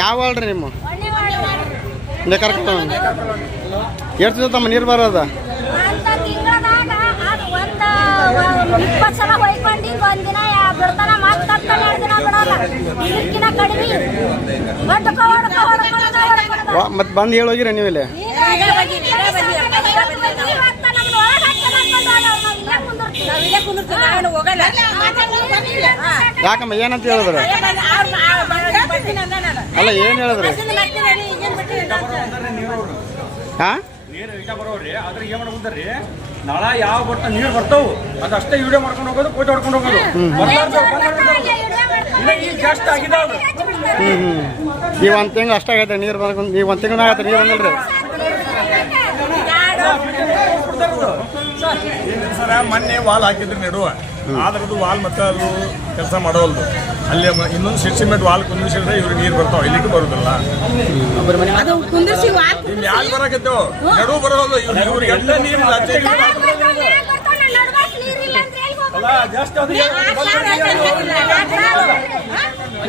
ಯಾವ ಅಲ್ರಿ ನಿಮ್ಮ ಕರ್ಕೊಂಡು ಎಷ್ಟು ತಮ್ಮ ನೀರು ಬರೋದ 20 ಸಲ ಹೋಯ್ಕೊಂಡು ಒಂದಿನ ಬಿಡ್ತಾನ ಮತ್ತೆ 2 ದಿನ ಬಿಡೋಲ್ಲ ಇದಕ್ಕಿನ ಕಡಿಮೆ ಮತ್ತೆ ಬಂದು ಹೇಳೋಗಿರ ನೀವು ಇಲ್ಲಿ ಯಾಕಮ್ಮ ಏನಂತ ಹೇಳಿದ್ರು ಅಲ್ಲ ಏನು ಹೇಳಿದ್ರು ಹಾಂ ಬರೋರಿ ಆದ್ರೆ ಏನ್ ಮಾಡ್ಕೊಂಡ್ರಿ ನಾಳೆ ಯಾವ ಬರ್ತಾ ನೀರು ಬರ್ತಾವು ಅದಷ್ಟೇ ವಿಡಿಯೋ ಮಾಡ್ಕೊಂಡು ಹೋಗೋದು ಫೋಟೋ ಹೊಡ್ಕೊಂಡು ಹೋಗೋದು ಜಾಸ್ತಿ ಆಗಿದಾವ ಈಗ ಒಂದು ತಿಂಗಳು ಅಷ್ಟಾಗೈತೆ ನೀರು ಬಂದು ಈಗ ಒಂದು ತಿಂಗಳು ಆಗತ್ತೆ ನೀರು ಬಂದಿಲ್ರಿ ಸರ್ ಮೊನ್ನೆ ವಾಲ್ ಹಾಕಿದ್ರಿ ನೆಡುವ ಆದ್ರದ್ದು ವಾಲ್ ಮತ್ತೆ ಅದು ಕೆಲಸ ಮಾಡೋಲ್ದು ಅಲ್ಲಿ ಇನ್ನೊಂದು ಸಿಮೆಂಟ್ ವಾಲ್ ಕುಂದಿಸಿದ್ರೆ ಇವ್ರಿಗೆ ನೀರು ಬರ್ತಾವ ಇಲ್ಲಿಗೆ ಬರುದಿಲ್ಲ ಯಾರು ಬರಕತ್ತೇವು ನೆಡುವು ಬರೋದು ಇವ್ರಿಗೆ ಎಲ್ಲ ನೀರು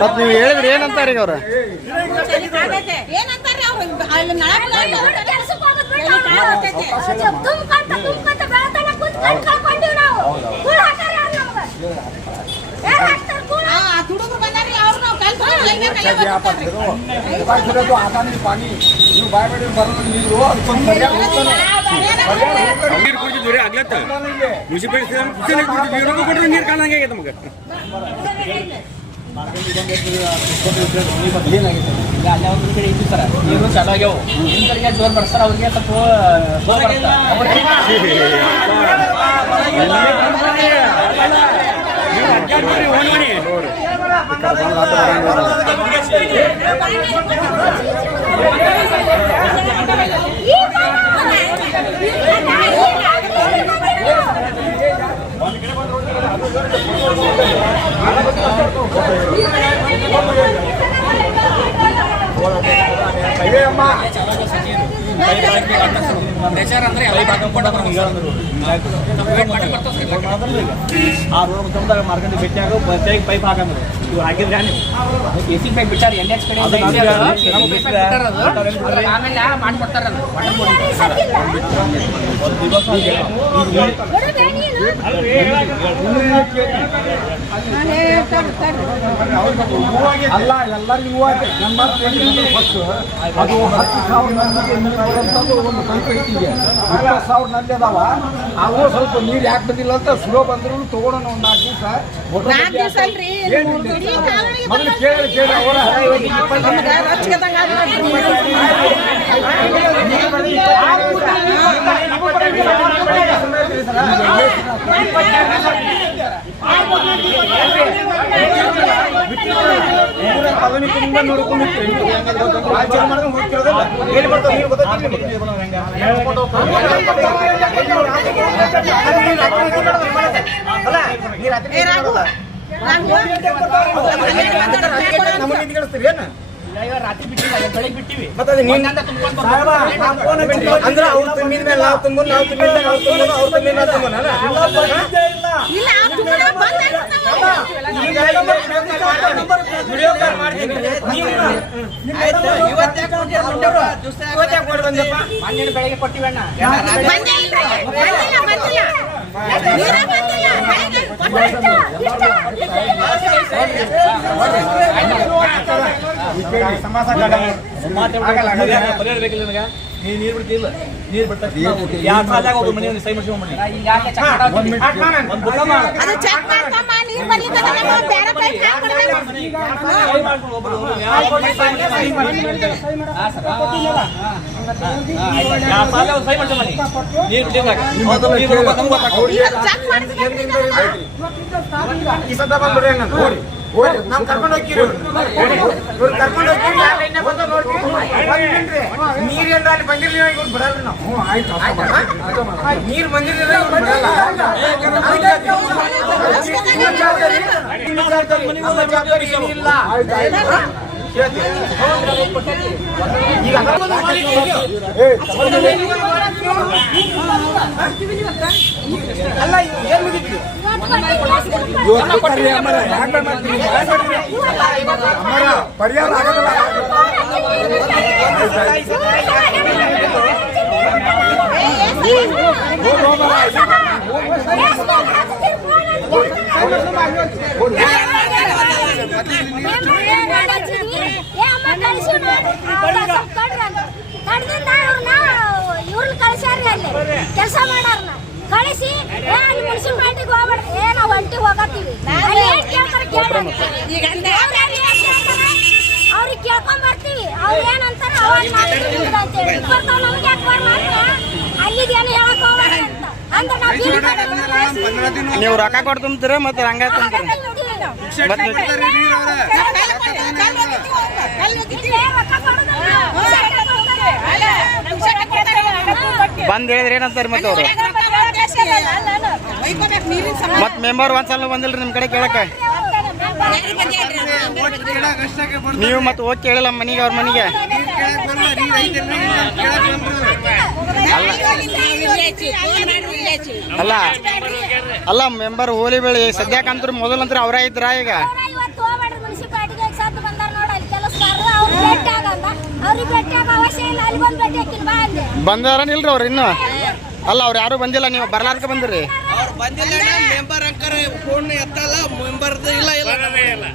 ಮತ್ತು ನೀವು ಹೇಳಿದ್ರಿ ಏನಂತಾರೆ ಈಗ ಅವ್ರ ನೀರು ಕುಡಿದಿದ್ರಿ ಆಗ್ಲತ್ತ ಮುನ್ಸಿಪಾಲಿಟಿ ನೀರು ಕಾಣಂಗೆ ಆಗೈತೆ ನಮಗೆ ನೀರು ಚಾಲು ಆಗ್ಯಾವ ಹಿಂದರಿಗೆ ಜೋರ್ ಬರ್ತಾರ ಅವ್ರಿಗೆ ನೇಚರ್ ಅಂದ್ರೆ ಎಲ್ಲ ಭಾಗ ಮಾರ್ಕೊಂಡು ಭೇಟಿಯಾಗ ಪೈಪ್ ಹಾಕಂದ್ರೆ ಇವ್ರು ಹಾಕಿದ್ರೆ ಎ ಸಿ ಪೈಪ್ ಬಿಟ್ಟಾರ NH ಕಡೆ ಆಮೇಲೆ ಮಾಡ್ಕೊಡ್ತಾರ ಅಲ್ಲ ಎಲ್ಲರಿಗೂ ಫಸ್ಟ್ ಅದು 10,000 ಒಂದು ಪೈಪ್ ಐತಿಗೆ 20,000 ನಲ್ಲಿ ಅದಾವ ಅವು ಸ್ವಲ್ಪ ನೀರು ಯಾಕೆ ಬಂದಿಲ್ಲ ಅಂತ ಸ್ಲೋ ಬಂದ್ರು ತಗೊಳೋಣ ಒಂದು 4 ದಿವಸ ಮೊದಲು ಕೇಳಿ ಅವರ ನೋಡ್ಕೊಂಡು ರಾತ್ರಿ ಬಿಟ್ಟಿಲ್ಲ ಬೆಳಿಗ್ಗೆ ಬಿಟ್ಟಿವಿ ಅಂದ್ರೆ ಅವ್ರು ತುಂಬಿದ ಮೇಲೆ ನಾವು ತುಂಬ ನಾವು ತುಂಬಿದ ಮೇಲೆ ನಾವು ತುಂಬ ಅವ್ರು ತುಂಬಿದ ಮೇಲೆ ಬೆಳಿಗ್ಗೆ ಕೊಟ್ಟಿವಣ್ಣ ನೀರು ಬಿಡ್ತಿಲ್ಲ ನೀರು ಬಿಡ್ತಾ ಸೈ ಮಾಡ್ಸಿ ನಾವು ಕರ್ಕೊಂಡು ಹೋಗ್ತೀವಿ ಕರ್ಕೊಂಡು ಹೋಗ್ತೀವಿ ನೀರು ಏನ್ರ ಅಲ್ಲಿ ಬಂದಿರ್ಲಿ ಬಿಡಲ್ರಿ ನಾವು ನೀರು ಬಂದಿರಲಿಲ್ಲ ಅಲ್ಲ ಏನ್ ಮುಗಿದ್ರಿ ಪರಿಹಾರ ಆಗೋದಿಲ್ಲ. ಇವ್ರನ್ನ ಕಳಿಸ್ಯಾರ್ರಿ ಅಲ್ಲಿ ಕೆಲಸ ಮಾಡಾರ್ನ ಕಳಿಸಿ ಅಲ್ಲಿ ಮುನ್ಸಿಪಾಲ್ಟಿಗೆ ಹೋಗ್ಬೇಡ ನಾವು ಒಂಟಿಗೆ ಹೋಗತ್ತೀವಿ ಅಲ್ಲಿ ಏನ್ ಕೇಳ್ತಾರೆ ಅವ್ರಿಗೆ ಕೇಳ್ಕೊಂಡ್ ಬರ್ತೀವಿ ಅವ್ರು ಏನಂತಾರ ನಮ್ಗೆ ಯಾಕೆ ಅಲ್ಲಿಗೆ ಏನು ಹೇಳಕ್ ಹೋಗ್ಬೇಡ ಅಂತ ಅಂದ್ರೆ ನಾವು ನೀವು ರೊಕ್ಕ ಕೊಟ್ಟು ತುಂಬ್ತೀರ ಮತ್ತೆ ಹಂಗ ತುಂಬ್ತೀರ ಬಂದ್ ಹೇಳಿದ್ರೆ ಏನಂತಾರೆ ಮತ್ತೆ ಅವ್ರು ಮತ್ ಮೆಂಬರ್ ಒಂದ್ಸಲ ಬಂದಿಲ್ರಿ ನಿಮ್ ಕಡೆ ಕೇಳಕ ನೀವು ಮತ್ತೆ ಹೋಗಿ ಕೇಳಿಲ್ಲ ಮನಿಗೆ ಅವ್ರ ಮನಿಗೆ ಅಲ್ಲ ಅಲ್ಲ ಮೆಂಬರ್ ಹೋಲಿ ಬೆಳಿ ಸದ್ಯಕ್ಕಂತೂ ಮೊದಲಂತ್ರ ಅವರೇ ಇದ್ರ ಈಗ ಬಂದಾರ ಇಲ್ರಿ ಅವ್ರು ಇನ್ನು ಅಲ್ಲ ಅವ್ರು ಯಾರು ಬಂದಿಲ್ಲ ನೀವು ಬರ್ಲಾರ್ಕ ಬಂದಿರಿ ಅವ್ರು ಬಂದಿಲ್ಲ ಮೆಂಬರ್ ಅಂಕರ್ ಫೋನ್ ಎತ್ತಲ್ಲ ಮೆಂಬರ್ದು ಇಲ್ಲ